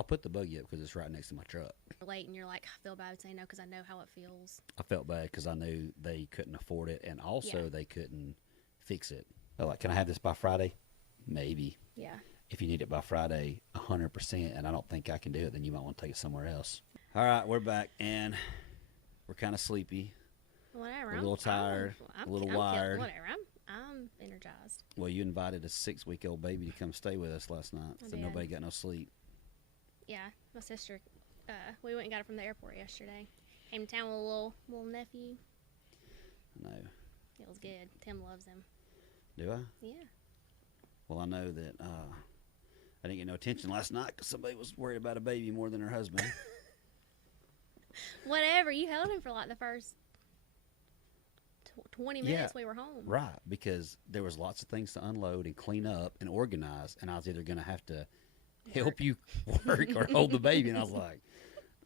I'll put the buggy up because it's right next to my truck. Late and you're like, I feel bad saying no because I know how it feels. I felt bad because I knew they couldn't afford it, and also Yeah. they couldn't fix it. They're like, can I have this by Friday? Maybe. Yeah. If you need it by Friday, 100%, and I don't think I can do it, then you might want to take it somewhere else. All right, we're back, and we're kind of sleepy. Whatever. A little tired, a little wired. Whatever. I'm energized. Well, you invited a 6-week-old baby to come stay with us last night, I so did. nobody got no sleep. Yeah, my sister. We went and got her from the airport yesterday. Came to town with a little nephew. No. It was good. Tim loves him. Do I? Yeah. Well, I know that I didn't get no attention last night because somebody was worried about a baby more than her husband. Whatever. You held him for like the first 20 minutes Yeah. we were home. Right, because there was lots of things to unload and clean up and organize, and I was either going to have to help you work or hold the baby, and I was like,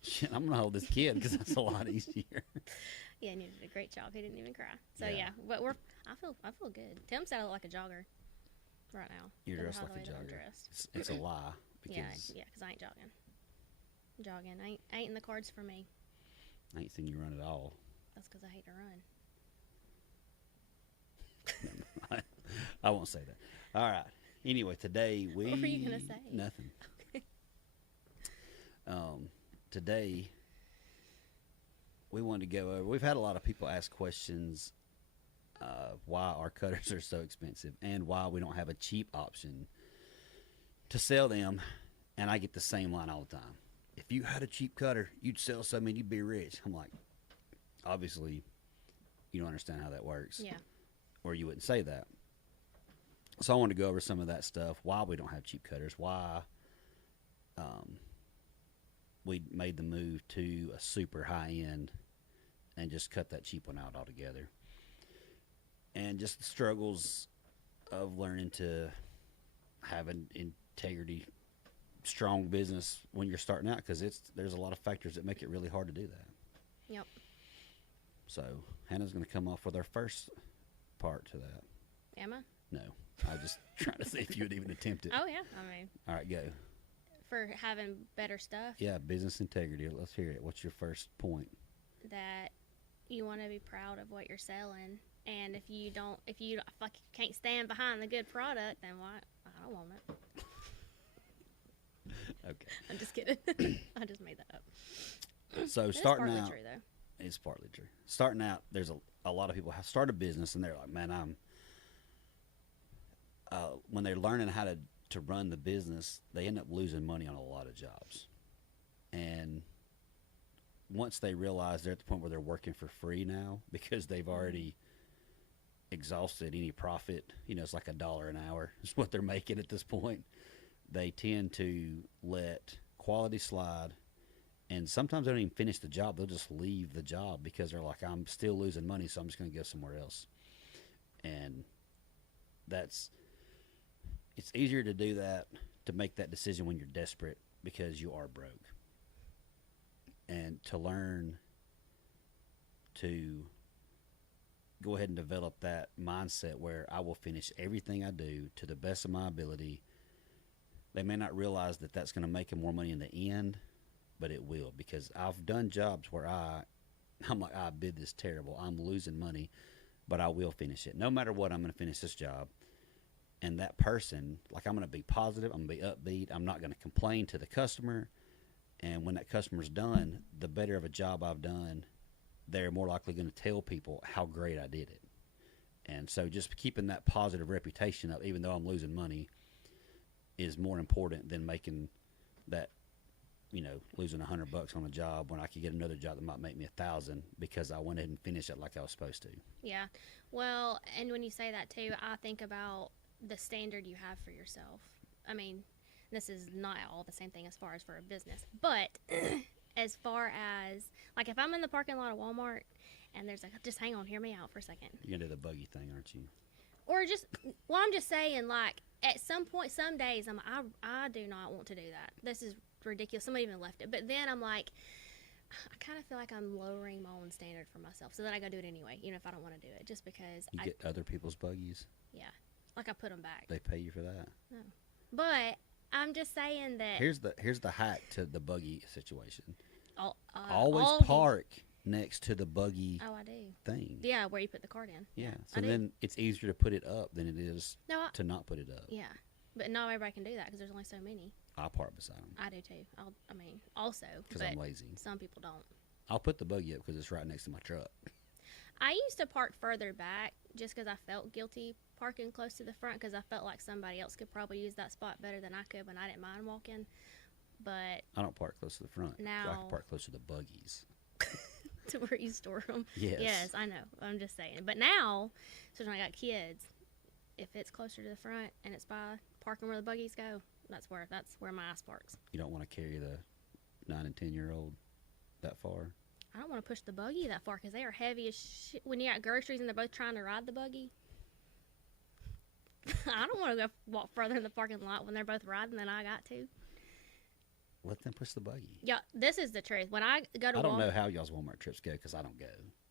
shit, I'm going to hold this kid because that's a lot easier. Yeah, and he did a great job. He didn't even cry. So Yeah. yeah, but I feel good. Tim said I look like a jogger right now. You're because dressed of like a the way that I'm jogger. dressed. It's a lie because Yeah, because I ain't jogging. Ain't in the cards for me. I ain't seen you run at all. That's because I hate to run. I won't say that. All right. Anyway, today we. What were you gonna say? Nothing. Today we wanted to go over. We've had a lot of people ask questions why our cutters are so expensive and why we don't have a cheap option to sell them. And I get the same line all the time. If you had a cheap cutter, you'd sell so many, you'd be rich. I'm like, obviously, you don't understand how that works. Yeah. Or you wouldn't say that. So I want to go over some of that stuff, why we don't have cheap cutters, why we made the move to a super high end and just cut that cheap one out altogether. And just the struggles of learning to have an integrity, strong business when you're starting out, because there's a lot of factors that make it really hard to do that. Yep. So Hannah's going to come off with our first part to that. Am I? No, I was just trying to see if you would even attempt it. Oh yeah. I mean, All right, go. for having better stuff. Yeah, business integrity. Let's hear it. What's your first point? That you want to be proud of what you're selling, and if you like you can't stand behind the good product, then why? I don't want it. Okay. I'm just kidding. I just made that up. So It's starting partly out, true though. it's partly true. Starting out, there's a lot of people have started a business and they're like, man, when they're learning how to run the business, they end up losing money on a lot of jobs. And once they realize they're at the point where they're working for free now because they've already exhausted any profit, it's like $1 an hour is what they're making at this point. They tend to let quality slide, and sometimes they don't even finish the job. They'll just leave the job because they're like, I'm still losing money, so I'm just going to go somewhere else. And it's easier to do that, to make that decision when you're desperate because you are broke. And to learn to go ahead and develop that mindset where I will finish everything I do to the best of my ability. They may not realize that that's going to make them more money in the end, but it will, because I've done jobs where I'm like, I bid this terrible. I'm losing money, but I will finish it. No matter what, I'm going to finish this job. And that person, like, I'm going to be positive. I'm going to be upbeat. I'm not going to complain to the customer. And when that customer's done, the better of a job I've done, they're more likely going to tell people how great I did it. And so just keeping that positive reputation up, even though I'm losing money, is more important than making that, losing $100 on a job when I could get another job that might make me $1,000 because I went ahead and finished it like I was supposed to. Yeah. Well, and when you say that too, I think about the standard you have for yourself. I mean, this is not all the same thing as far as for a business, but as far as, like, if I'm in the parking lot of Walmart and there's just hang on, hear me out for a second. You're going to do the buggy thing, aren't you? Or just, well, I'm just saying, like, at some point, some days, I do not want to do that. This is ridiculous. Somebody even left it. But then I'm like, I kind of feel like I'm lowering my own standard for myself. So then I go do it anyway, if I don't want to do it, just because You get other people's buggies? yeah, like I put them back. They pay you for that? No. But I'm just saying that. Here's the hack to the buggy situation. Always park next to the buggy Oh, I do. thing. Yeah, where you put the cart in. Yeah. I So do. then it's easier to put it up than it is No, to not put it up. yeah. But not everybody can do that because there's only so many. I park beside them I do too. Also, because but I'm lazy. some people don't. I'll put the buggy up because it's right next to my truck. I used to park further back just because I felt guilty parking close to the front because I felt like somebody else could probably use that spot better than I could when I didn't mind walking. But I don't park close to the front. I now can park close to the buggies. to where you store them. Yes. Yes, I know. I'm just saying. But now, so when I got kids, if it's closer to the front and it's by parking where the buggies go, that's where my ass parks. You don't want to carry the 9 and 10-year-old that far. I don't want to push the buggy that far because they are heavy as shit. When you're at groceries and they're both trying to ride the buggy, I don't want to go walk further in the parking lot when they're both riding than I got to. Let them push the buggy. Yeah, this is the truth. When I go to I don't Walmart, know how y'all's Walmart trips go because I don't go.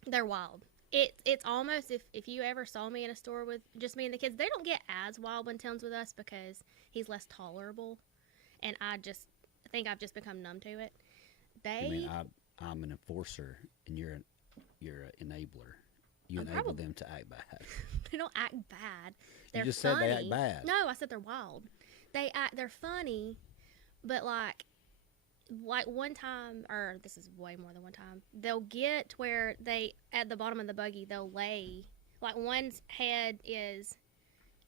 they're wild. It's almost if you ever saw me in a store with just me and the kids, they don't get as wild when Tim's with us because he's less tolerable, and I think I've just become numb to it. I mean, I'm an enforcer, and you're an enabler. You enable them to act bad. They don't act bad. They're You just funny. said they act bad. No, I said they're wild. They're funny, but like one time, or this is way more than one time, they'll get where they, at the bottom of the buggy, they'll lay, like one's head is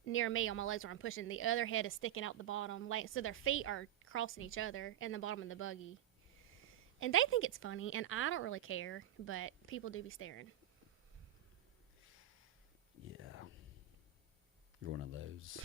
near me on my legs where I'm pushing, the other head is sticking out the bottom, like, so their feet are crossing each other in the bottom of the buggy. And they think it's funny, and I don't really care, but people do be staring. Yeah. You're one of those.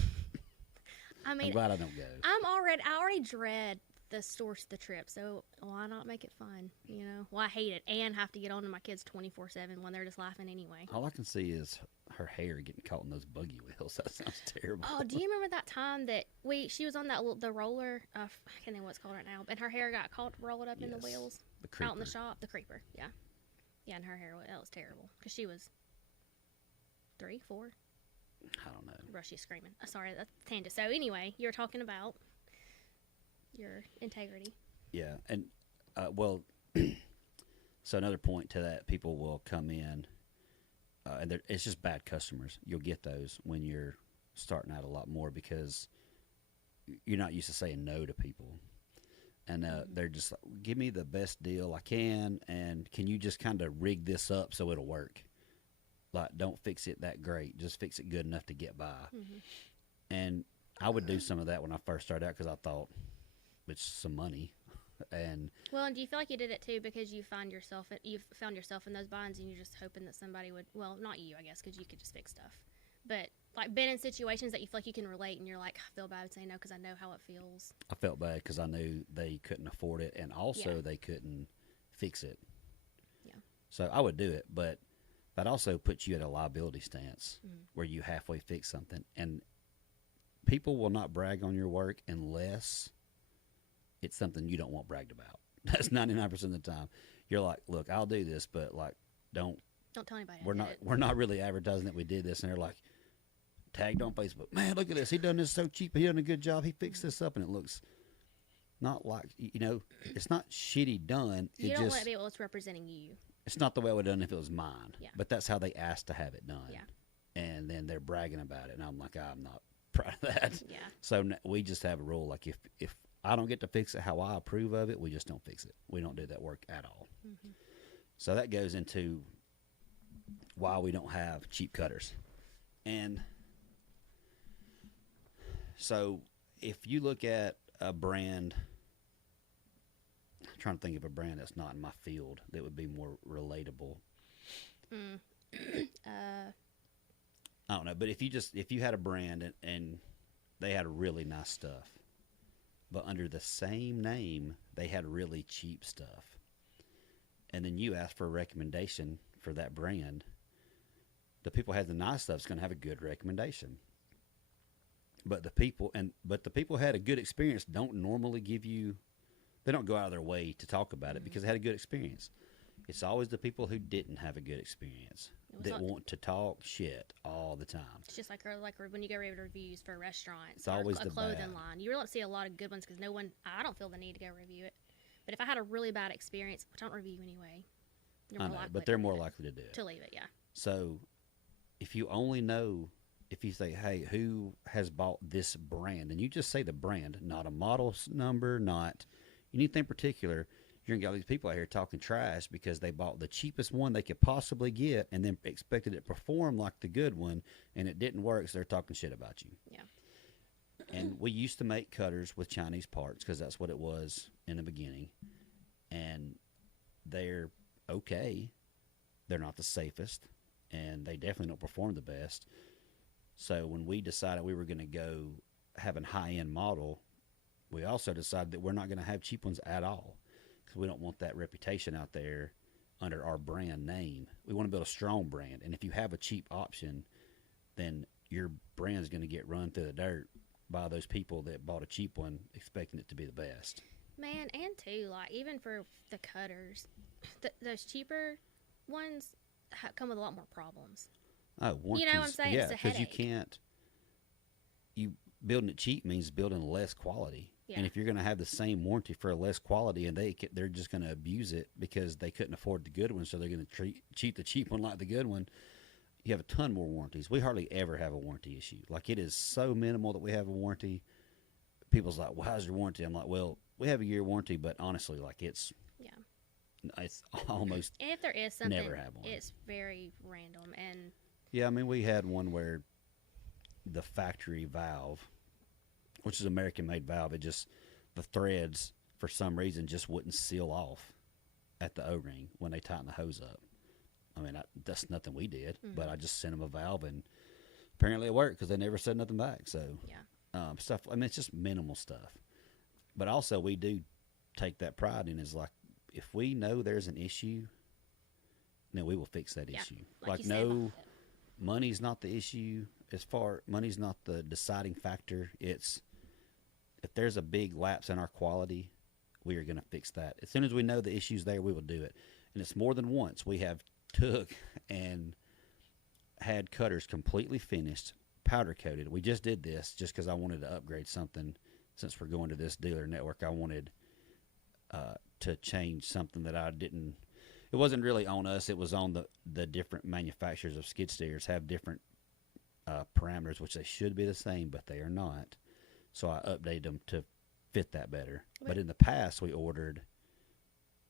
I mean, I'm glad I don't go. I already dread the trip, so why not make it fun, you know? Well, I hate it and have to get on to my kids 24/7 when they're just laughing anyway. All I can see is her hair getting caught in those buggy wheels. That sounds terrible. Oh, do you remember that time that she was on the roller? I can't think what it's called right now, and her hair got caught rolled up in the Yes. wheels The creeper. out in the shop. The creeper, yeah, and her hair, that was terrible because she was 3, 4. I don't know. Rushy's screaming. Sorry, that's tangent. So anyway, you're talking about your integrity. Yeah, and well, so another point to that, people will come in, and it's just bad customers. You'll get those when you're starting out a lot more because you're not used to saying no to people, and they're just like, give me the best deal I can, and can you just kind of rig this up so it'll work? Like, don't fix it that great, just fix it good enough to get by. Mm-hmm. And I would do some of that when I first started out because I thought it's some money. And Well, and do you feel like you did it too because you've found yourself in those binds and you're just hoping that somebody would, well, not you, I guess, because you could just fix stuff, but like been in situations that you feel like you can relate and you're like, I feel bad saying no because I know how it feels. I felt bad because I knew they couldn't afford it, and also they couldn't fix it. Yeah. So I would do it, but that also puts you at a liability stance where you halfway fix something, and people will not brag on your work unless it's something you don't want bragged about. That's 99% of the time. You're like, look, I'll do this, but like, don't tell anybody. we're not really advertising that we did this, and they're like, tagged on Facebook, man, look at this, he done this so cheap, he done a good job, he fixed this up, and it looks not like, it's not shitty done. You don't want to be able to representing you. It's not the way I would have done if it was mine. Yeah. But that's how they asked to have it done. Yeah. And then they're bragging about it, and I'm like, I'm not proud of that. Yeah. So we just have a rule, like if I don't get to fix it how I approve of it, we just don't fix it. We don't do that work at all. Mm-hmm. So that goes into why we don't have cheap cutters. And so if you look at a brand, I'm trying to think of a brand that's not in my field that would be more relatable. I don't know, but if you had a brand and they had really nice stuff, but under the same name they had really cheap stuff, and then you ask for a recommendation for that brand, the people who have the nice stuff is going to have a good recommendation. But the people who had a good experience don't normally give you. They don't go out of their way to talk about it because they had a good experience. It's always the people who didn't have a good experience It was that like- want to talk shit all the time. It's just like when you go read reviews for restaurants It's or always a the clothing bad. line. You don't see a lot of good ones because I don't feel the need to go review it. But if I had a really bad experience, which I don't review anyway, you're I more know, likely but to they're leave more it- likely to do it. to leave it. Yeah, So if you only know, if you say, hey, who has bought this brand, and you just say the brand, not a model number, not anything particular, you're going to get all these people out here talking trash because they bought the cheapest one they could possibly get and then expected it to perform like the good one, and it didn't work, so they're talking shit about you. yeah, And we used to make cutters with Chinese parts because that's what it was in the beginning. And they're okay. They're not the safest, and they definitely don't perform the best. So when we decided we were going to go have a high-end model, we also decided that we're not going to have cheap ones at all because we don't want that reputation out there under our brand name. We want to build a strong brand. And if you have a cheap option, then your brand is going to get run through the dirt by those people that bought a cheap one expecting it to be the best. man. And too, like even for the cutters, those cheaper ones come with a lot more problems. Oh, You know what I'm saying? Yeah, It's a because you headache. can't. You building it cheap means building less quality. Yeah. And if you're going to have the same warranty for a less quality, and they're just going to abuse it because they couldn't afford the good one, so they're going to treat the cheap one like the good one. You have a ton more warranties. We hardly ever have a warranty issue. Like, it is so minimal that we have a warranty. People's like, "Well, how's your warranty?" I'm like, "Well, we have a year warranty, but honestly, like it's almost And if there is something, never have one." it's very random. And Yeah, I mean, we had one where the factory valve, which is American-made valve, the threads for some reason just wouldn't seal off at the O-ring when they tighten the hose up. I mean, that's nothing we did, but I just sent them a valve, and apparently it worked because they never said nothing back. So yeah, stuff. I mean, it's just minimal stuff. But also, we do take that pride in is like, if we know there's an issue, then we will fix that Yeah, issue. like Like, you said, no, money's not the issue. Money's not the deciding factor. It's if there's a big lapse in our quality, we are going to fix that. As soon as we know the issue's there, we will do it. And it's more than once. We have took and had cutters completely finished, powder coated. We just did this just because I wanted to upgrade something. Since we're going to this dealer network, I wanted to change something that I didn't. It wasn't really on us. It was on the different manufacturers of skid steers have different parameters, which they should be the same, but they are not. So I updated them to fit that better. But in the past, we ordered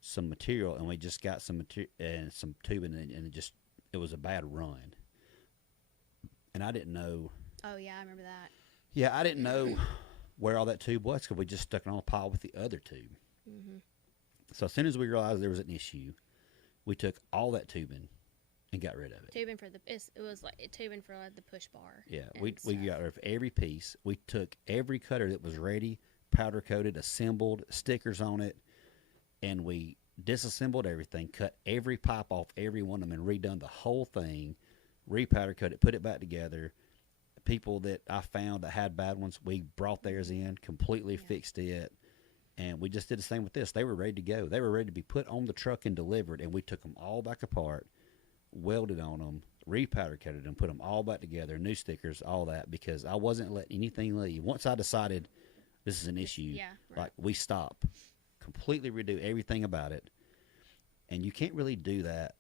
some material, and we just got some material and some tubing, and it was a bad run. And I didn't know. oh yeah, I remember that. Yeah, I didn't know where all that tube was because we just stuck it on a pile with the other tube. Mm-hmm. So as soon as we realized there was an issue, we took all that tubing and got rid of it. Tubing for it was like tubing for the push bar. Yeah, and we stuff. got rid of every piece. We took every cutter that was ready, powder coated, assembled, stickers on it, and we disassembled everything, cut every pipe off every one of them, and redone the whole thing, repowder coated, put it back together. People that I found that had bad ones, we brought theirs in, completely fixed it, and we just did the same with this. They were ready to go. They were ready to be put on the truck and delivered, and we took them all back apart, welded on them, repowder coated them, put them all back together, new stickers, all that, because I wasn't letting anything leave. Once I decided this is an issue, Yeah, right. like we stop, completely redo everything about it, and you can't really do that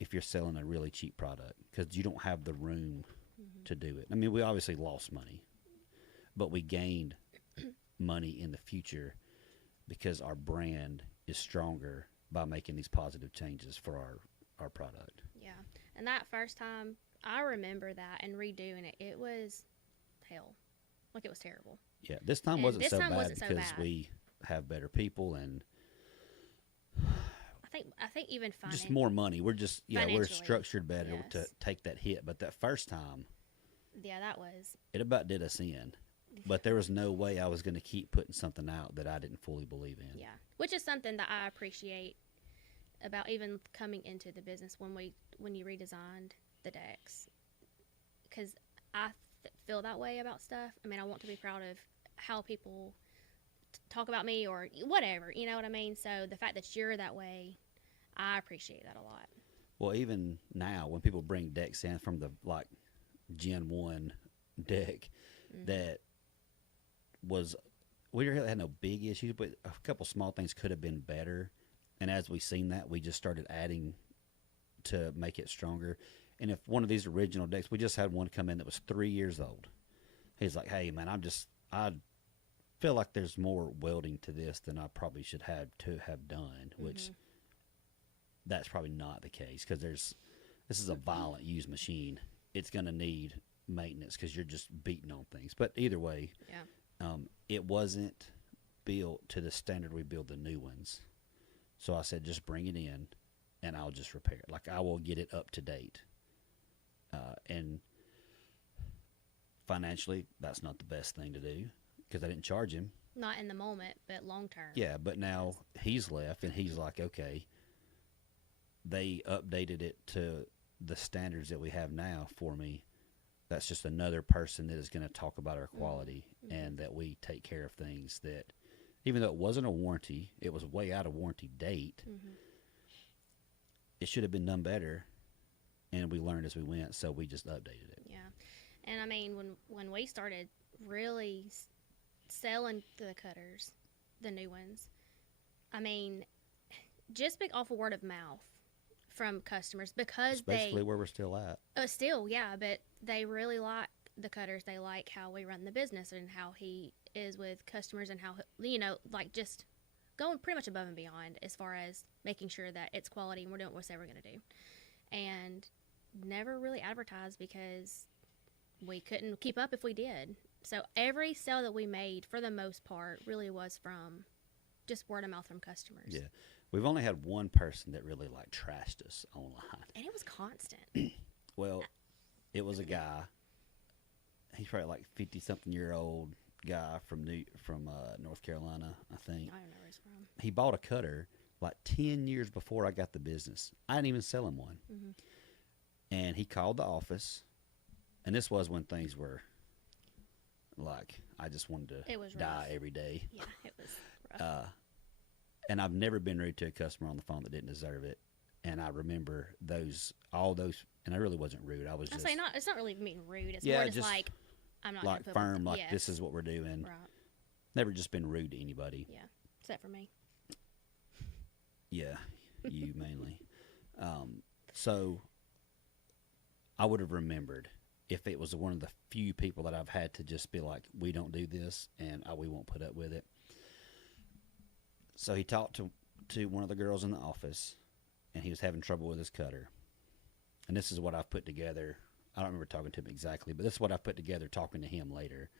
if you're selling a really cheap product because you don't have the room to do it. I mean, we obviously lost money, but we gained money in the future because our brand is stronger by making these positive changes for our product. Yeah, and that first time, I remember that and redoing it. It was hell, like it was terrible. Yeah, this time And wasn't this so time bad wasn't so because bad. we have better people and I think even just more money. We're just we're Financially, structured better to yes. take that hit. But that first time, Yeah, that was. it about did us in. But there was no way I was going to keep putting something out that I didn't fully believe in. Yeah, which is something that I appreciate about even coming into the business when you redesigned the decks, because I feel that way about stuff. I mean, I want to be proud of how people talk about me or whatever, you know what I mean? So the fact that you're that way, I appreciate that a lot. Well, even now, when people bring decks in from the like Gen 1 deck, that was, we really had no big issues, but a couple small things could have been better. And as we seen that, we just started adding to make it stronger. And if one of these original decks, we just had one come in that was 3 years old. He's like, hey, man, I feel like there's more welding to this than I probably should have to have done, which that's probably not the case, because this is a violent used machine. It's going to need maintenance because you're just beating on things. But either way, it wasn't built to the standard we build the new ones. So I said, just bring it in and I'll just repair it. Like, I will get it up to date. And financially, that's not the best thing to do because I didn't charge him. Not in the moment, but long term. Yeah, but now he's left and he's like, okay, they updated it to the standards that we have now for me. That's just another person that is going to talk about our quality and that we take care of things that, even though it wasn't a warranty, it was way out of warranty date. It should have been done better, and we learned as we went, so we just updated it. Yeah. And I mean, when we started really selling the cutters, the new ones, I mean, just off of word of mouth from customers, because That's basically where we're still at. Still, yeah, but they really like the cutters. They like how we run the business and how he is with customers and how, like just going pretty much above and beyond as far as making sure that it's quality and we're doing whatever we're going to do. And never really advertised because we couldn't keep up if we did. So every sale that we made, for the most part, really was from just word of mouth from customers. Yeah. We've only had one person that really like trashed us online. And it was constant. Well, it was a guy. He's probably like 50-something-year-old guy from North Carolina, I think. I don't know where he's from. He bought a cutter like 10 years before I got the business. I didn't even sell him one. And he called the office, and this was when things were like, I just wanted to die every day. Yeah, it was rough. And I've never been rude to a customer on the phone that didn't deserve it. And I remember all those, and I really wasn't rude. I was just. It's not really being rude. It's more just like, I'm not like firm, like this is what we're doing. Right. Never just been rude to anybody. Yeah, except for me. Yeah, you mainly. So I would have remembered if it was one of the few people that I've had to just be like, we don't do this, and we won't put up with it. So he talked to one of the girls in the office, and he was having trouble with his cutter. And this is what I've put together. I don't remember talking to him exactly, but this is what I've put together talking to him later.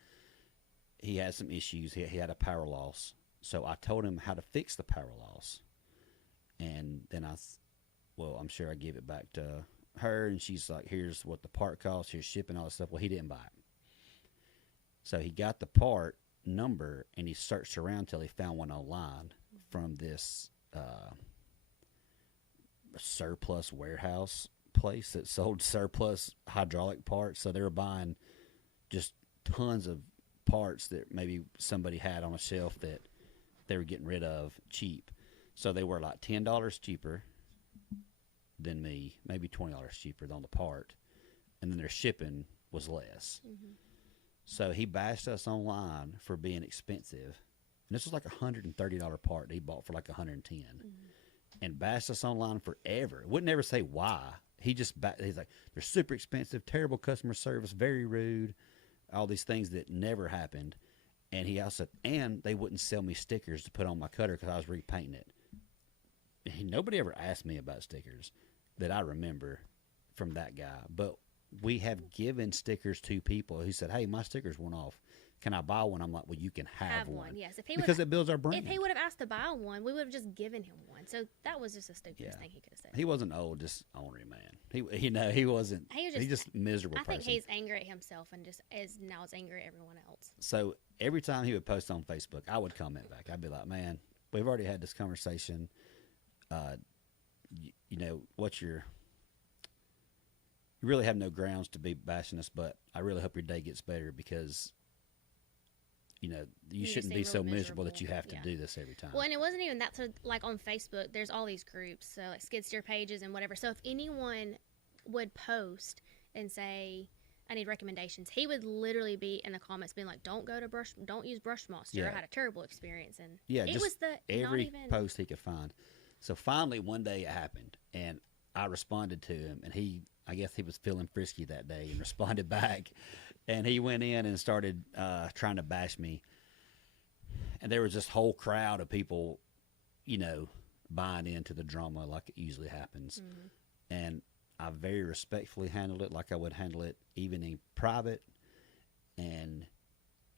He had some issues. He had a power loss. So I told him how to fix the power loss. And then I'm sure I gave it back to her, and she's like, here's what the part costs, here's shipping, all this stuff. Well, he didn't buy it. So he got the part number, and he searched around till he found one online from this surplus warehouse place that sold surplus hydraulic parts. So they were buying just tons of parts that maybe somebody had on a shelf that they were getting rid of cheap. So they were like $10 cheaper than me, maybe $20 cheaper on the part, and then their shipping was less. So he bashed us online for being expensive. And this was like a $130 part that he bought for like $110, and bashed us online forever. Wouldn't ever say why. He's like, they're super expensive, terrible customer service, very rude, all these things that never happened. And he also, and they wouldn't sell me stickers to put on my cutter because I was repainting it. Nobody ever asked me about stickers that I remember from that guy. But we have given stickers to people who said, hey, my stickers went off. Can I buy one? I'm like, well, you can have one. Yes. Because it builds our brand. If he would have asked to buy one, we would have just given him one. So that was just the stupidest thing he could have said. He wasn't old, just ornery man. He wasn't. He's just miserable. I think he's angry at himself and just is angry at everyone else. So every time he would post on Facebook, I would comment back. I'd be like, man, we've already had this conversation. You really have no grounds to be bashing us, but I really hope your day gets better because you know, you You shouldn't seem be so really miserable that you miserable. have to Yeah. do this every time. Well, and it wasn't even that. So, like on Facebook, there's all these groups, so like skid steer pages and whatever. So if anyone would post and say, "I need recommendations," he would literally be in the comments being like, "Don't go to don't use Brush Monster. Yeah. I had a terrible experience." And Yeah, it just was the every not even post he could find. So finally, one day it happened, and I responded to him, and I guess he was feeling frisky that day and responded back, and he went in and started trying to bash me, and there was this whole crowd of people, you know, buying into the drama like it usually happens, and I very respectfully handled it like I would handle it even in private, and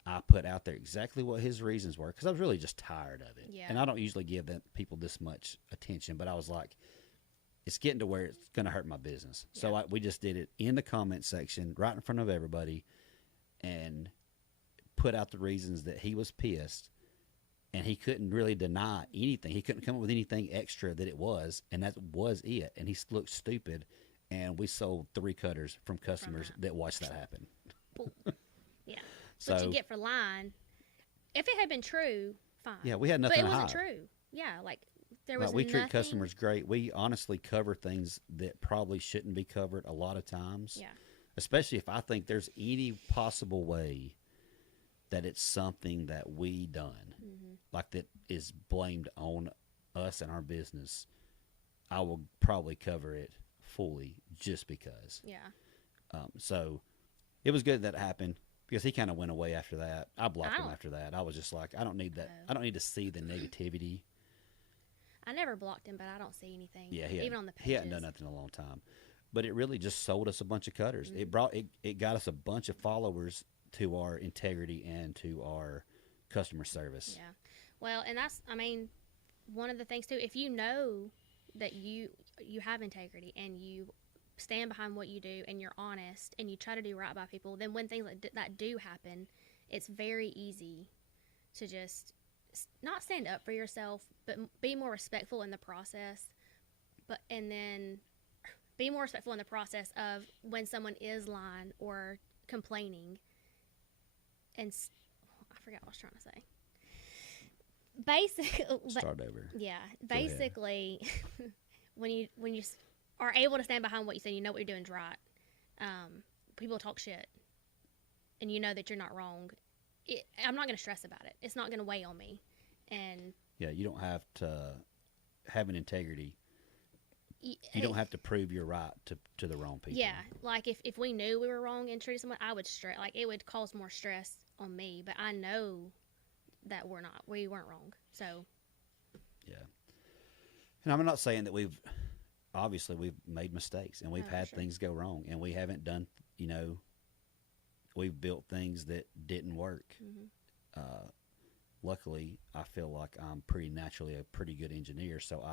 I put out there exactly what his reasons were because I was really just tired of it. Yeah. And I don't usually give people this much attention, but I was like, it's getting to where it's going to hurt my business. So we just did it in the comment section right in front of everybody and put out the reasons that he was pissed and he couldn't really deny anything. He couldn't come up with anything extra that it was, and that was it. And he looked stupid, and we sold 3 cutters from customers that watched that happen. yeah. So What you get for lying. If it had been true, fine. yeah, we had nothing but it to wasn't hide. true. Yeah, like there was Like, we treat nothing- customers great. We honestly cover things that probably shouldn't be covered a lot of times. Yeah. Especially if I think there's any possible way that it's something that we done, like that is blamed on us and our business. I will probably cover it fully just because. Yeah. So it was good that it happened because he kind of went away after that. I blocked I him don't- after that. I was just like, I don't need that. No. I don't need to see the negativity. I never blocked him, but I don't see anything. Yeah, even on the pages. he hadn't done nothing in a long time, but it really just sold us a bunch of cutters. Mm-hmm. It got us a bunch of followers to our integrity and to our customer service. Yeah. Well, and that's, I mean, one of the things too. If you know that you have integrity and you stand behind what you do and you're honest and you try to do right by people, then when things that do happen, it's very easy to just not stand up for yourself, but be more respectful in the process. And then be more respectful in the process of when someone is lying or complaining. And I forgot what I was trying to say. Start over. Yeah, ahead. basically, when you are able to stand behind what you say, you know what you're doing is right. People talk shit, and you know that you're not wrong. I'm not going to stress about it. It's not going to weigh on me. And Yeah, you don't have to have an integrity. You don't have to prove you're right to the wrong people. Yeah, like if we knew we were wrong and treated someone, I would stress. Like it would cause more stress on me. But I know that we weren't wrong. So Yeah. And I'm not saying that we've made mistakes and we've Oh, had sure. things go wrong and we haven't done, we've built things that didn't work. Luckily, I feel like I'm pretty naturally a pretty good engineer. So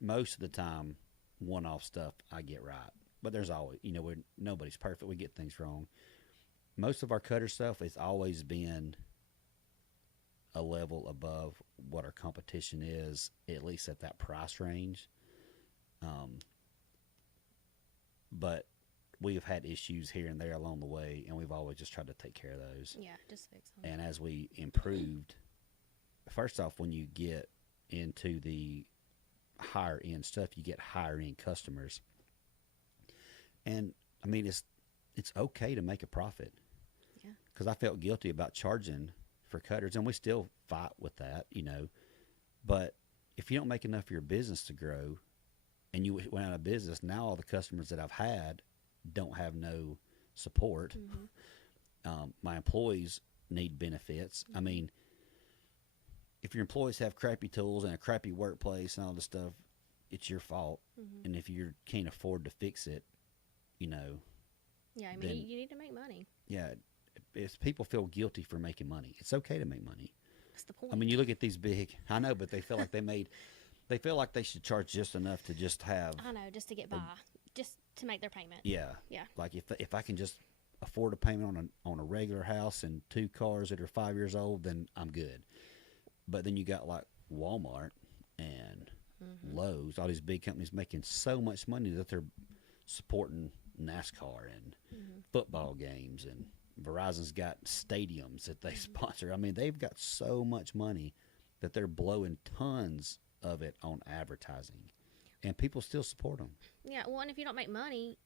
most of the time, one-off stuff I get right. But there's always, nobody's perfect. We get things wrong. Most of our cutter stuff has always been a level above what our competition is, at least at that price range. But we've had issues here and there along the way, and we've always just tried to take care of those. yeah, just fix them. And as we improved, first off, when you get into the higher end stuff, you get higher end customers. And I mean, it's okay to make a profit. Yeah. Because I felt guilty about charging for cutters, and we still fight with that, But if you don't make enough for your business to grow, and you went out of business, now all the customers that I've had don't have no support. My employees need benefits. I mean, if your employees have crappy tools and a crappy workplace and all this stuff, it's your fault. And if you can't afford to fix it, Yeah, I mean, then- you need to make money. yeah, if people feel guilty for making money, it's okay to make money. That's the point. I mean, you look at these big, I know, but they feel like they feel like they should charge just enough to just have, I know, just to get by, just to make their payment. yeah. Yeah. Like if I can just afford a payment on a regular house and 2 cars that are 5 years old, then I'm good. But then you got like Walmart and Lowe's, all these big companies making so much money that they're supporting NASCAR and football games and Verizon's got stadiums that they sponsor. I mean, they've got so much money that they're blowing tons of it on advertising, and people still support them. Yeah, well, and if you don't make money,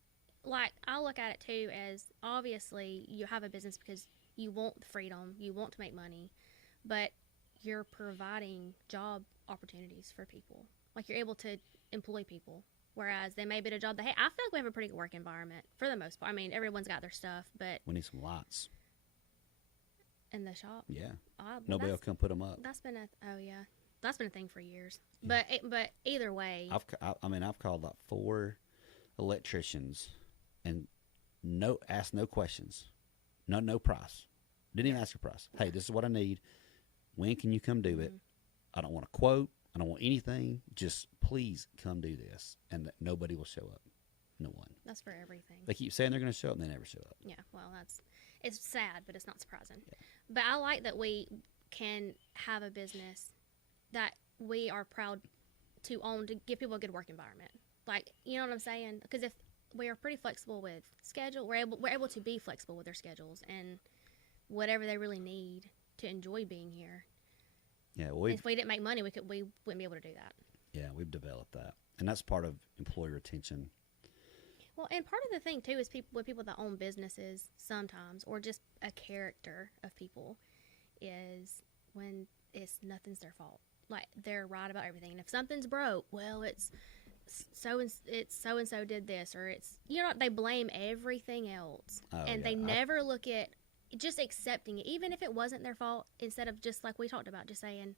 like I look at it too as obviously you have a business because you want the freedom, you want to make money, but you're providing job opportunities for people. Like you're able to employ people, whereas they may be at a job that, hey, I feel like we have a pretty good work environment for the most part. I mean, everyone's got their stuff, but We need some lights. in the shop, Yeah, well, nobody will that's, come put them up. that's been a that's been a thing for years. Yeah. But either way, I've called like 4 electricians and asked no questions, no price. Didn't even ask a price. Hey, this is what I need. When can you come do it? I don't want a quote. I don't want anything. Just please come do this, and nobody will show up. No one. that's for everything. They keep saying they're going to show up, and they never show up. Yeah, well, it's sad, but it's not surprising. Yeah. But I like that we can have a business that we are proud to own, to give people a good work environment. Like, you know what I'm saying? Because if we are pretty flexible with schedule, we're able to be flexible with their schedules and whatever they really need to enjoy being here. Yeah, well, if we didn't make money, we wouldn't be able to do that. Yeah, we've developed that, and that's part of employee retention. Well, and part of the thing too is people that own businesses sometimes, or just a character of people, is when nothing's their fault. Like they're right about everything, and if something's broke, well, it's so and so did this, or it's they blame everything else, and they never look at just accepting it, even if it wasn't their fault. Instead of just like we talked about, just saying,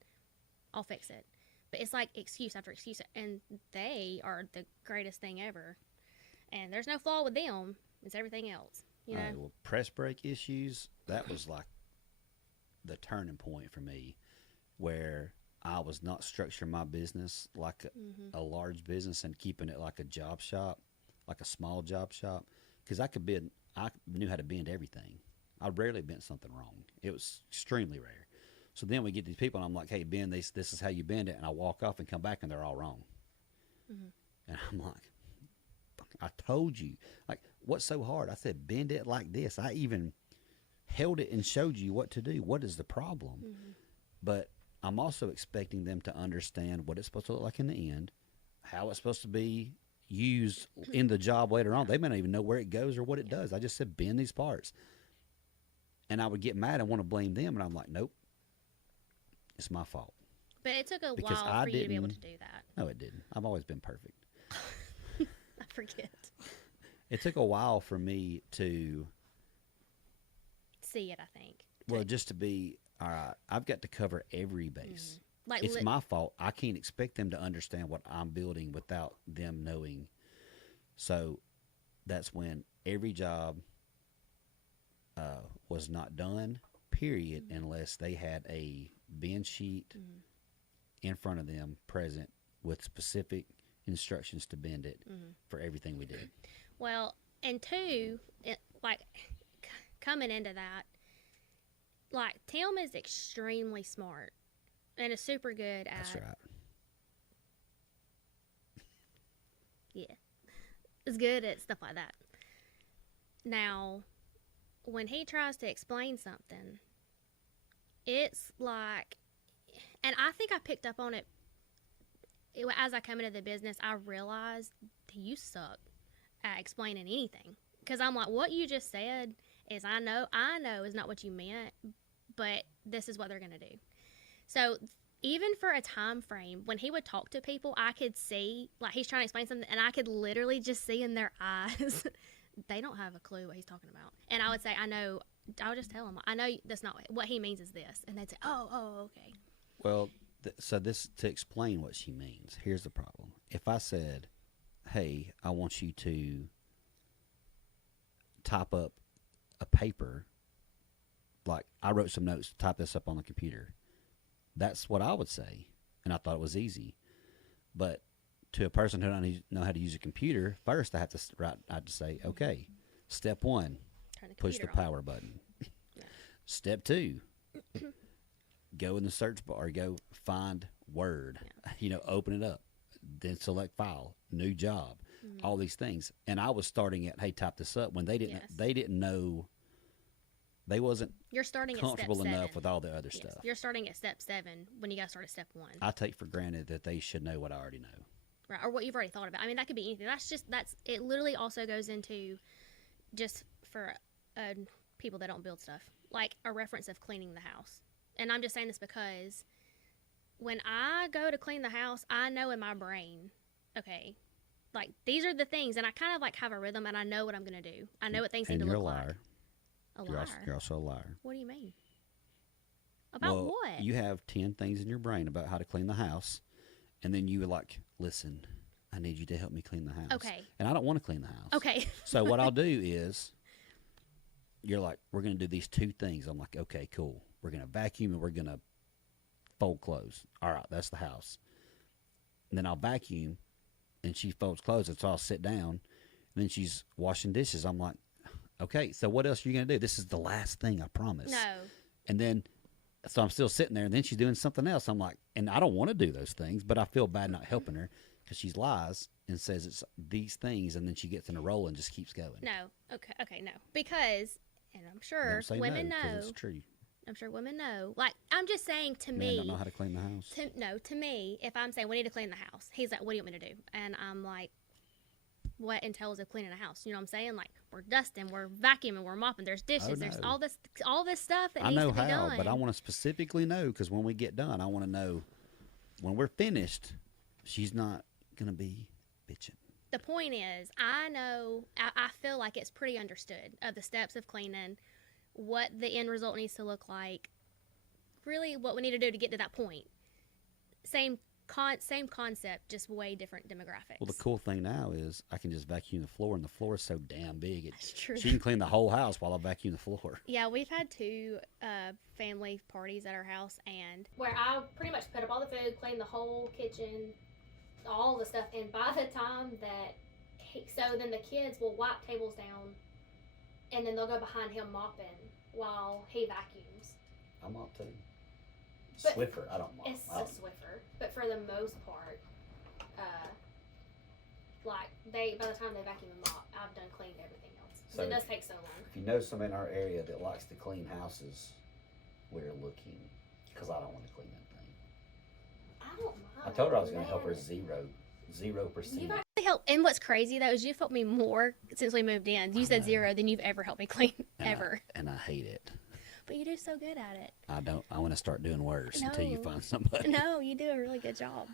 "I'll fix it," but it's like excuse after excuse, and they are the greatest thing ever. And there's no flaw with them. It's everything else. Well, press break issues, that was like the turning point for me, where I was not structuring my business like a large business and keeping it like a job shop, like a small job shop. Because I knew how to bend everything. I rarely bent something wrong. It was extremely rare. So then we get these people, and I'm like, hey, bend this is how you bend it. And I walk off and come back, and they're all wrong. And I'm like, I told you. Like, what's so hard? I said, bend it like this. I even held it and showed you what to do. What is the problem? But I'm also expecting them to understand what it's supposed to look like in the end, how it's supposed to be used in the job later on. They may not even know where it goes or what it does. I just said, bend these parts. And I would get mad and want to blame them. And I'm like, nope, it's my fault. But it took a while for you to be able to do that. No, it didn't. I've always been perfect. I forget. It took a while for me to see it, I think. Well, just to be, all right, I've got to cover every base. Like it's my fault. I can't expect them to understand what I'm building without them knowing. So that's when every job was not done, period, unless they had a bin sheet in front of them present with specific instructions to bend it for everything we did. Well, and two, coming into that, like Tim is extremely smart and is super good at. That's right. Yeah, is good at stuff like that. Now, when he tries to explain something, it's like, and I think I picked up on it. As I come into the business, I realized you suck at explaining anything. Because I'm like, what you just said is I know is not what you meant, but this is what they're going to do. So even for a time frame, when he would talk to people, I could see, like he's trying to explain something, and I could literally just see in their eyes, they don't have a clue what he's talking about. And I would say, I would just tell them, I know that's not what he means is this. And they'd say, oh, okay. Well, so this, to explain what she means, here's the problem. If I said, hey, I want you to type up a paper, like I wrote some notes, type this up on the computer, that's what I would say. And I thought it was easy. But to a person who doesn't know how to use a computer, first I have to say, okay, step 1, push the power button. Yeah. Step 2, go in the search bar, go find Word, open it up, then select file, new job, all these things. And I was starting at, hey, type this up, when they didn't know They wasn't You're starting at step comfortable 7. enough with all the other Yes, stuff. you're starting at step 7 when you got to start at step 1. I take for granted that they should know what I already know. Right, or what you've already thought about. I mean, that could be anything. That's it. Literally, also goes into just for people that don't build stuff, like a reference of cleaning the house. And I'm just saying this because when I go to clean the house, I know in my brain, okay, like these are the things, and I kind of like have a rhythm, and I know what I'm gonna do. I know what things And need to you're a look liar. like. A liar. You're also a liar. What do you mean? About Well, what? You have 10 things in your brain about how to clean the house, and then you were like, listen, I need you to help me clean the house. Okay. And I don't want to clean the house. Okay. So what I'll do is, you're like, we're going to do these 2 things. I'm like, okay, cool. We're going to vacuum and we're going to fold clothes. All right, that's the house. And then I'll vacuum, and she folds clothes, and so I'll sit down, and then she's washing dishes. I'm like, okay, so what else are you going to do? This is the last thing, I promise. No. And then, so I'm still sitting there, and then she's doing something else. I'm like, and I don't want to do those things, but I feel bad not helping her because she lies and says it's these things, and then she gets in a roll and just keeps going. No. Okay. No. Because, and I'm sure Don't say women no, 'cause know. it's true. I'm sure women know. Like, I'm just saying to Men me. don't know how to clean the house. To me, if I'm saying we need to clean the house, he's like, what do you want me to do? And I'm like, what entails of cleaning a house? You know what I'm saying? Like, we're dusting, we're vacuuming, we're mopping. There's dishes. Oh, There's no. all this stuff that I needs know to be how, done. but I want to specifically know because when we get done, I want to know when we're finished, she's not going to be bitching. The point is, I know, I feel like it's pretty understood of the steps of cleaning, what the end result needs to look like, really what we need to do to get to that point. Same concept, just way different demographics. Well, the cool thing now is I can just vacuum the floor, and the floor is so damn big. That's true. She can clean the whole house while I vacuum the floor. Yeah, we've had 2 family parties at our house, and where I pretty much put up all the food, clean the whole kitchen, all the stuff, and by the time that, so then the kids will wipe tables down, and then they'll go behind him mopping while he vacuums. I mop too. But Swiffer, I don't mop. It's a Swiffer, but for the most part, like by the time they vacuum and mop, I've done cleaned everything else. 'Cause it does take so long. If you know someone in our area that likes to clean houses, we're looking because I don't want to clean that thing. I don't mind. I told her I was going to help her man. 0%. You've actually helped, and what's crazy though is you've helped me more since we moved in. You said 0 than you've ever helped me clean ever. And I hate it. But you do so good at it. I don't. I want to start doing worse until you No. find somebody. No, you do a really good job.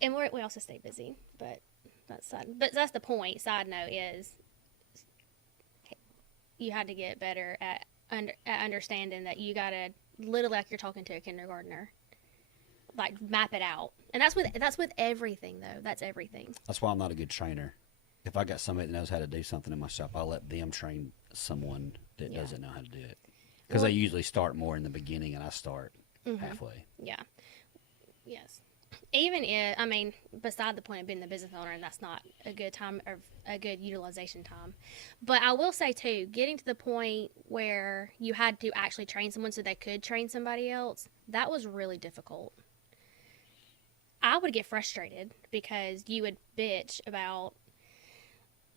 And we also stay busy, but that's the point. Side note is you had to get better at understanding that you gotta literally like you're talking to a kindergartner, like map it out. And that's with everything though. That's everything. That's why I'm not a good trainer. If I got somebody that knows how to do something in my shop, I'll let them train someone that Yeah. doesn't know how to do it. Because Well- they usually start more in the beginning, and I start Mhm. halfway. Yeah. Yes. Even if, I mean, beside the point of being the business owner, and that's not a good time or a good utilization time. But I will say, too, getting to the point where you had to actually train someone so they could train somebody else, that was really difficult. I would get frustrated because you would bitch about,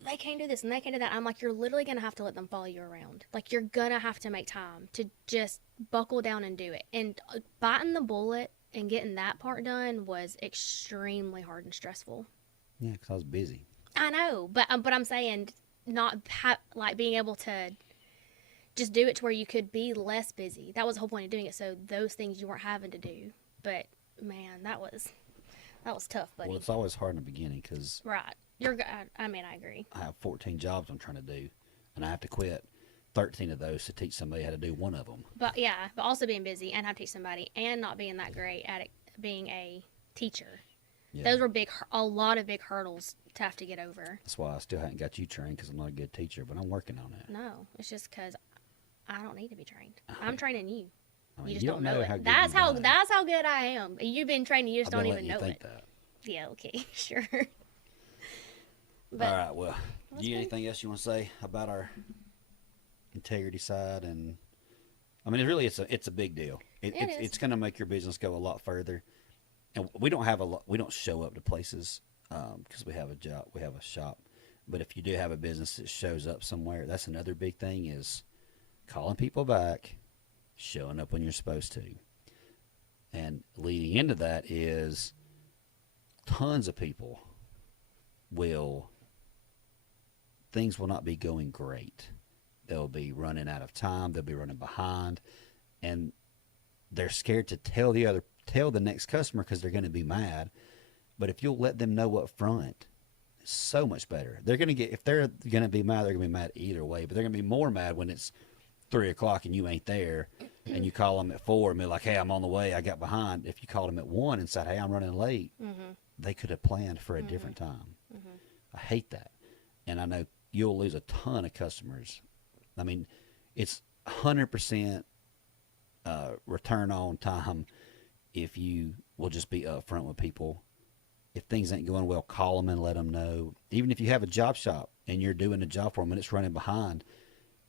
they can't do this and they can't do that. I'm like, you're literally going to have to let them follow you around. Like, you're going to have to make time to just buckle down and do it. And biting the bullet and getting that part done was extremely hard and stressful. Yeah, because I was busy. I know, but I'm saying not like being able to just do it to where you could be less busy. That was the whole point of doing it, so those things you weren't having to do. But man, that was tough, buddy. Well, it's always hard in the beginning because Right. I mean, I agree. I have 14 jobs I'm trying to do, and I have to quit 13 of those to teach somebody how to do one of them. But yeah, but also being busy and have to teach somebody and not being that great at it, being a teacher. Yeah. Those were a lot of big hurdles to have to get over. That's why I still haven't got you trained because I'm not a good teacher, but I'm working on it. No, it's just because I don't need to be trained. I'm training you. I mean, You just don't know how it. good That's you've how done it. that's how good I am. You've been training, you just I've don't been even know letting you it. think that. Yeah, okay, sure. But All right, well, That's do you good. anything else you want to say about our integrity side? And I mean, it's a big deal. It is. It's going to make your business go a lot further. And we don't have we don't show up to places because we have a job, we have a shop. But if you do have a business that shows up somewhere, that's another big thing is calling people back, showing up when you're supposed to. And leading into that is tons of people things will not be going great. They'll be running out of time. They'll be running behind. And they're scared to tell the next customer because they're going to be mad. But if you'll let them know up front, it's so much better. If they're going to be mad, they're going to be mad either way. But they're going to be more mad when it's 3 o'clock and you ain't there, and you call them at 4 and be like, hey, I'm on the way, I got behind. If you called them at 1 and said, hey, I'm running late, they could have planned for a different time. I hate that. And I know you'll lose a ton of customers. I mean, it's 100% return on time if you will just be upfront with people. If things ain't going well, call them and let them know. Even if you have a job shop and you're doing a job for them and it's running behind,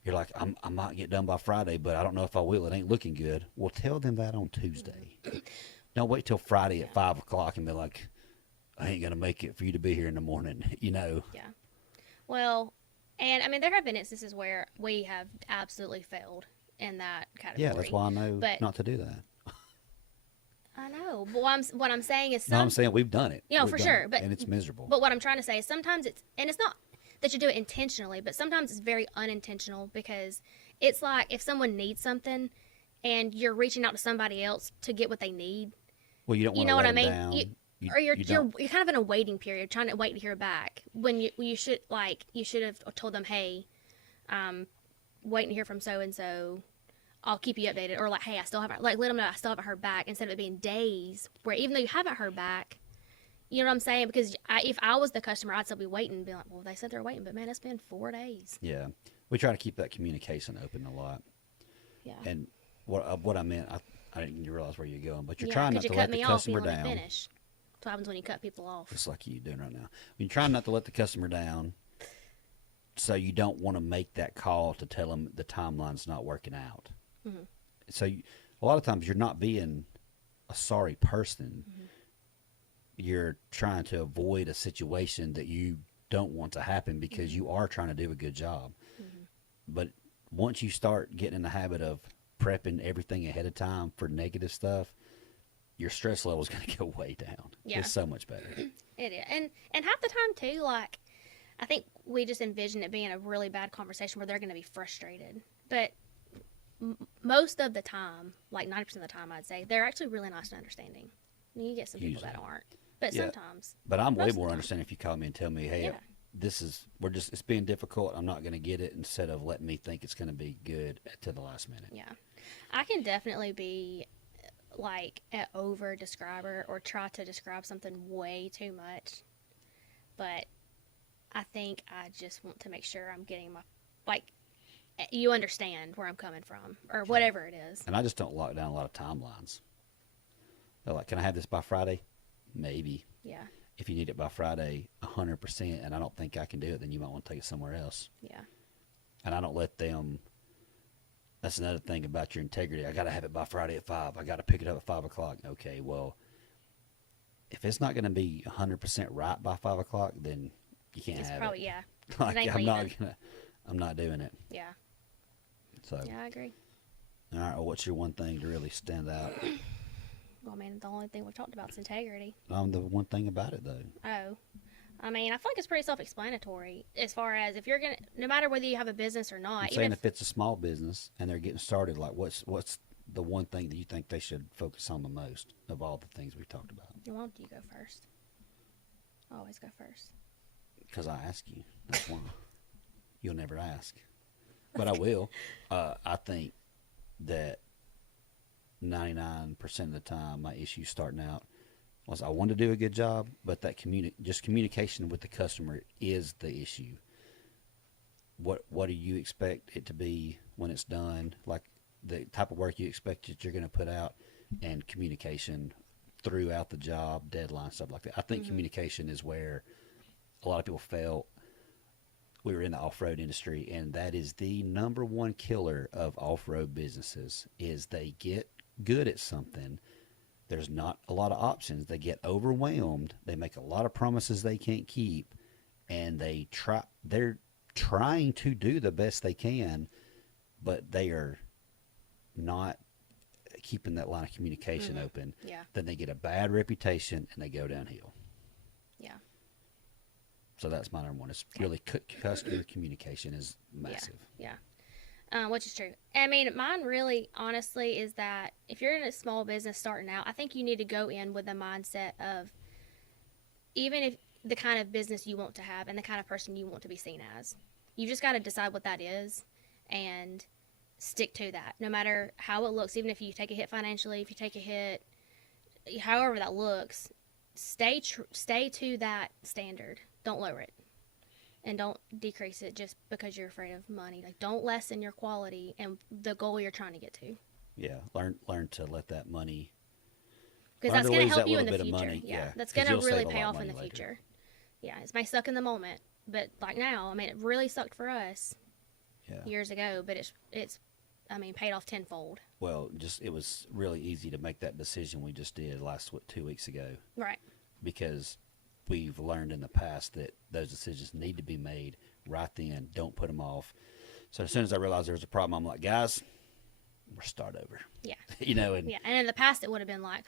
you're like, I might get done by Friday, but I don't know if I will. It ain't looking good. Well, tell them that on Tuesday. Don't wait till Friday at 5 o'clock and be like, I ain't going to make it for you to be here in the morning, Yeah. Well, and I mean, there have been instances where we have absolutely failed in that category. Yeah, that's why I know not to do that. I know. But what I'm saying is I'm saying we've done it. For sure. And it's miserable. But what I'm trying to say is sometimes it's not that you do it intentionally, but sometimes it's very unintentional, because it's like if someone needs something and you're reaching out to somebody else to get what they need. Well, you don't want to let what I mean? Down. You're kind of in a waiting period, trying to wait to hear back. When you should have told them, hey, waiting to hear from so and so. I'll keep you updated, or like, hey, I still haven't, like, let them know I still haven't heard back, instead of it being days where even though you haven't heard back, you know what I'm saying? Because if I was the customer, I'd still be waiting and be like, well, they said they're waiting, but man, it's been 4 days. Yeah, we try to keep that communication open a lot. Yeah. And what I meant, I didn't realize where you're going, but you're trying not to let the customer customer down. down. Finish. That's what happens when you cut people off. Just like you doing right now. You're trying not to let the customer down, so you don't want to make that call to tell them the timeline's not working out. Mm-hmm. So a lot of times you're not being a sorry person. Mm-hmm. You're trying to avoid a situation that you don't want to happen because you are trying to do a good job. Mm-hmm. But once you start getting in the habit of prepping everything ahead of time for negative stuff, your stress level is going to go way down. Yeah. It's so much better. It is. And half the time, too, like, I think we just envision it being a really bad conversation where they're going to be frustrated. But most of the time, like 90% of the time, I'd say, they're actually really nice and understanding. You get some people that aren't. But sometimes. But I'm way more understanding if you call me and tell me, hey, it's being difficult. I'm not going to get it, instead of letting me think it's going to be good to the last minute. Yeah. I can definitely be like an over describer or try to describe something way too much. But I think I just want to make sure I'm getting you understand where I'm coming from, or whatever it is. And I just don't lock down a lot of timelines. They're like, can I have this by Friday? Maybe. Yeah. If you need it by Friday 100% and I don't think I can do it, then you might want to take it somewhere else. Yeah. And I don't let them. That's another thing about your integrity. I got to have it by Friday at 5. I got to pick it up at 5 o'clock. Okay, well, if it's not going to be 100% right by 5 o'clock, then you can't have it. Yeah. Like, I'm not doing it. Yeah. So. Yeah, I agree. All right. Well, what's your one thing to really stand out? Well, man, the only thing we've talked about is integrity. The one thing about it, though. Oh. I mean, I feel like it's pretty self-explanatory as far as if you're going to, no matter whether you have a business or not. I'm saying if it's a small business and they're getting started, like what's the one thing that you think they should focus on the most of all the things we've talked about? Why don't you go first? I always go first. Because I ask you. That's why. You'll never ask. But I will. I think that 99% of the time my issues starting out was I want to do a good job, but that communication with the customer is the issue. What do you expect it to be when it's done? Like the type of work you expect that you're going to put out, and communication throughout the job, deadline, stuff like that. I think communication is where a lot of people fail. We were in the off-road industry, and that is the number one killer of off-road businesses, is they get good at something. There's not a lot of options. They get overwhelmed. They make a lot of promises they can't keep, and they're trying to do the best they can, but they are not keeping that line of communication open, Yeah. then they get a bad reputation and they go downhill. Yeah. So that's my number one. Is really customer communication is massive. Yeah. Which is true. I mean, mine really, honestly, is that if you're in a small business starting out, I think you need to go in with the mindset of even if the kind of business you want to have and the kind of person you want to be seen as, you just got to decide what that is and stick to that. No matter how it looks, even if you take a hit financially, if you take a hit, however that looks, stay to that standard. Don't lower it. And don't decrease it just because you're afraid of money. Like, don't lessen your quality and the goal you're trying to get to. Yeah, learn to let that money. Because learn that's to going lose to help that you in little the bit of future. money, Yeah, that's 'cause going to you'll really save a pay lot of off in the money later. future. Yeah, it may suck in the moment, but like now, I mean, it really sucked for us years ago, but it's I mean, paid off tenfold. Well, it was really easy to make that decision we just did 2 weeks ago. Right. Because we've learned in the past that those decisions need to be made right then. Don't put them off. So as soon as I realized there was a problem, I'm like, guys, we're start over. Yeah. And yeah, and in the past, it would have been like,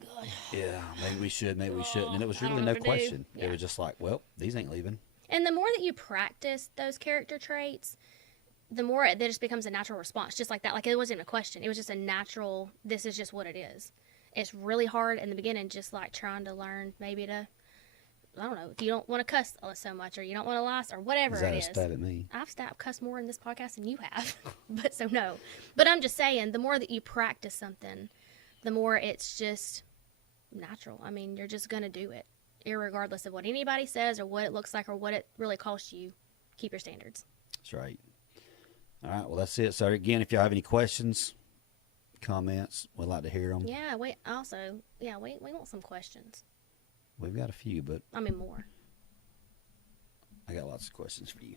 God. yeah, maybe we should, maybe we shouldn't. And it was I don't really know no what to do. question. Yeah. It was just like, well, these ain't leaving. And the more that you practice those character traits, the more it just becomes a natural response, just like that. Like, it wasn't a question. It was just a natural, this is just what it is. It's really hard in the beginning, just like trying to learn maybe to, I don't know, if you don't want to cuss so much or you don't want to lie or whatever Is that it a is. stab at me? I've cussed more in this podcast than you have. But so no. But I'm just saying, the more that you practice something, the more it's just natural. I mean, you're just going to do it, irregardless of what anybody says or what it looks like or what it really costs you. Keep your standards. That's right. All right, well, that's it. So, again, if y'all have any questions, comments, we'd like to hear them. Yeah, we want some questions. We've got a few, but I mean, more. I got lots of questions for you.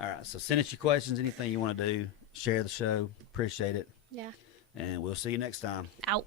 All right, so send us your questions, anything you want to do. Share the show. Appreciate it. Yeah. And we'll see you next time. Out.